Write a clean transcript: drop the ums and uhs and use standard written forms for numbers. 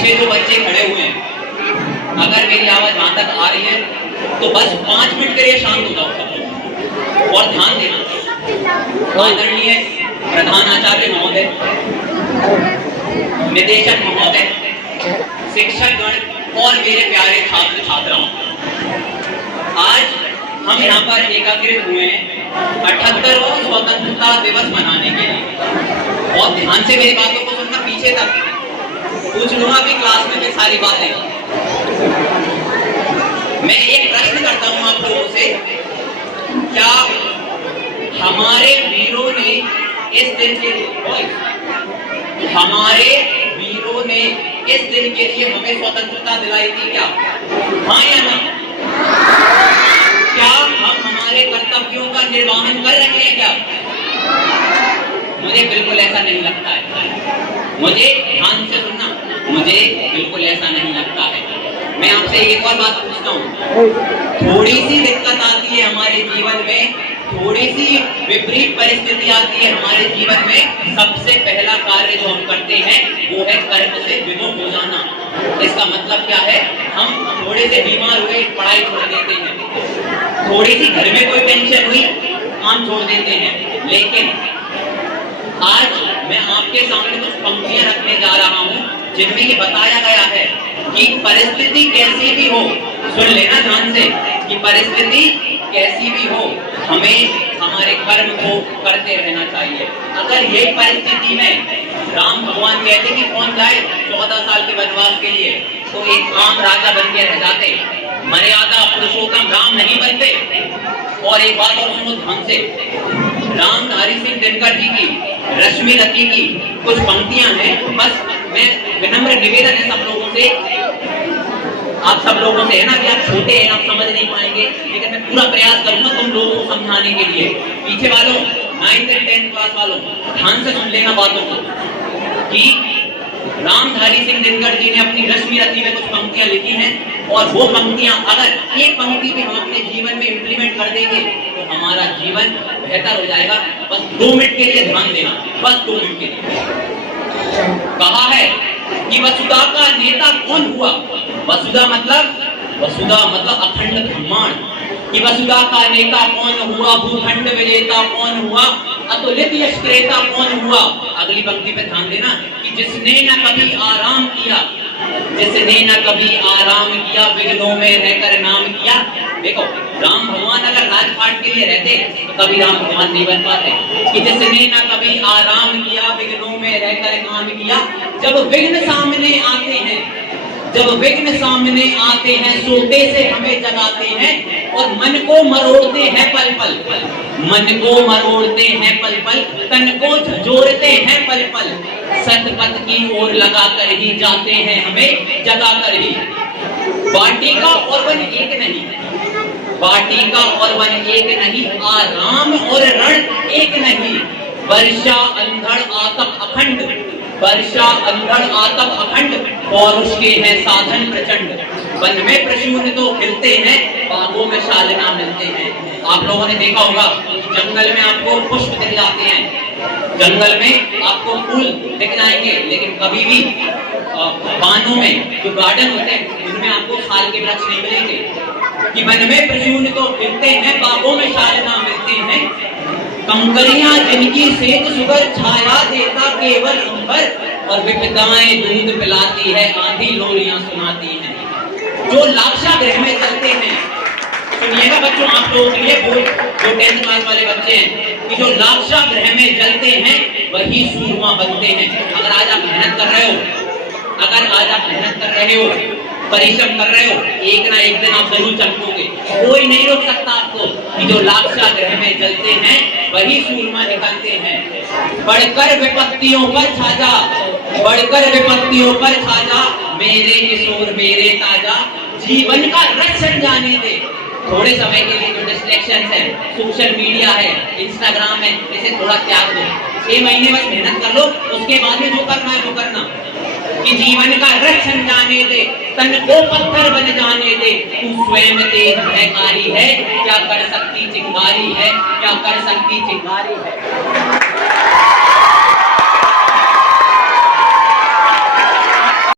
पीछे जो बच्चे खड़े हुए हैं, अगर मेरी आवाज वहां तक आ रही है तो बस 5 मिनट के लिए शांत हो जाओ सब लोग और ध्यान देना। आदरणीय प्रधान आचार्य महोदय, निदेशक महोदय, शिक्षकगण और मेरे प्यारे छात्र छात्राओं, आज हम यहाँ पर एकत्रित हुए हैं 78वां स्वतंत्रता दिवस मनाने के लिए। बहुत ध्यान से मेरी बातों को सुनना, पीछे तक पूछ लूंगा भी क्लास में मैं सारी बातें। मैं एक प्रश्न करता हूं आप लोगों से, क्या हमारे वीरों ने इस दिन के लिए इस दिन के लिए हमें स्वतंत्रता दिलाई थी क्या? हाँ या ना? क्या हम हमारे कर्तव्यों का निर्वहन कर रहे हैं क्या? मुझे बिल्कुल ऐसा नहीं लगता है। मुझे ध्यान से सुनना, मुझे बिल्कुल ऐसा नहीं लगता है। मैं आपसे एक और बात पूछता हूँ, थोड़ी सी दिक्कत आती है हमारे जीवन में, थोड़ी सी विपरीत परिस्थिति आती है हमारे जीवन में, सबसे पहला कार्य जो हम करते हैं वो है कर्म से विमुख हो जाना। इसका मतलब क्या है? हम थोड़े से बीमार हुए, पढ़ाई छोड़ देते हैं, थोड़ी सी घर में कोई टेंशन हुई, काम छोड़ देते हैं। लेकिन आज मैं आपके सामने कुछ पंक्तियां रखने जा रहा हूं जिनमें ये बताया गया है कि परिस्थिति कैसी भी हो, सुन लेना ध्यान से, कि परिस्थिति कैसी भी हो हमें हमारे कर्म को करते रहना चाहिए। अगर यही परिस्थिति में राम भगवान कहते कि कौन जाए 14 साल के वनवास के लिए, तो एक आम राजा बन के रह जाते, मर्यादा पुरुषोत्तम राम नहीं बनते। और एक बात और सुनो ध्यान से, रामधारी सिंह दिनकर जी की, रश्मि रति की कुछ पंक्तियां हैं, बस मैं विनम्र निवेदन है सब लोगों से, आप सब लोगों से है ना कि आप छोटे हैं, आप समझ नहीं पाएंगे, लेकिन मैं पूरा प्रयास करूंगा तुम लोगों को समझाने के लिए। पीछे वालों, 9th और 10th क्लास वालों, ध्यान से सुन लेना बातों को, कि रामधारी सिंह दिनकर जी ने अपनी रश्मि रति में कुछ पंक्तियां लिखी हैं, और वो पंक्तियां अगर एक पंक्ति भी हम अपने जीवन में इंप्लीमेंट कर देंगे तो हमारा जीवन बेहतर हो जाएगा। बस 2 मिनट के लिए ध्यान देना, बस 2 मिनट के लिए। कहा है कि वसुधा का नेता कौन हुआ? वसुधा मतलब अखंड ब्रह्मांड। कि वसुधा का नेता कौन हुआ? भूखंड विजेता कौन हुआ? अतुलित यश क्रेता कौन हुआ? अगली पंक्ति पे ध्यान देना, कि जिसने न कभी आराम किया, विघ्नों में रहकर नाम किया। देखो, राम भगवान अगर राजपाट के लिए रहते तो कभी राम भगवान नहीं बन पाते। कि जिसने न कभी आराम किया, विघ्नों में रहकर काम किया। जब विघ्न सामने आते हैं सोते से हमें जगाते हैं, और मन को मरोड़ते हैं पल पल, तन को झंझोरते हैं पल पल, सतपथ की ओर लगा कर ही जाते हैं हमें जगा कर ही। वाटिका और वन एक नहीं, आराम और रण एक नहीं। वर्षा अंधड़ आतप अखंड, पौरुष के हैं साधन प्रचंड। वन में प्रसून तो खिलते हैं, बागों में शालिना मिलते हैं। आप लोगों ने देखा होगा, जंगल में आपको पुष्प दिख जाते हैं, जंगल में आपको फूल दिख जाएंगे, लेकिन कभी भी बानों में जो गार्डन होते हैं उनमें आपको साल के वृक्ष नहीं मिलेंगे। कि वन में प्रसून तो खिलते हैं, बागों में शालिना मिलते हैं। कंकरियां जिनकी सेज सुगर, छाया देता केवल अंबर, और विपदाएं दूध पिलाती है, आंधी लोरियां सुनाती है। जो लाक्षागृह में चलते हैं, सुनिएगा बच्चों, आप लोगों के लिए जो 10th क्लास वाले बच्चे हैं, कि जो लाक्षागृह में जलते हैं वही सूरमा बनते हैं। अगर आज आप मेहनत कर रहे हो, परिश्रम कर रहे हो, एक ना एक दिन आप जरूर चमकोगे। कोई नहीं रोक सकता आपको। कि जो लाक्षागृह में जलते हैं वही सूरमा निकलते हैं। बढ़कर विपत्तियों पर छाजा, मेरे किशोर मेरे ताजा, जीवन का रस जाने दे। थोड़े समय के लिए जो डिस्ट्रैक्शन है, सोशल मीडिया है, इंस्टाग्राम है, इसे थोड़ा त्याग दो। 6 महीने बस मेहनत कर लो, उसके बाद में जो करना है वो करना। कि जीवन का रस जाने दे, तन को पत्थर बन जाने दे। तू स्वयं तेज भयकारी है, क्या कर सकती चिंगारी है, क्या कर सकती चिंगारी है।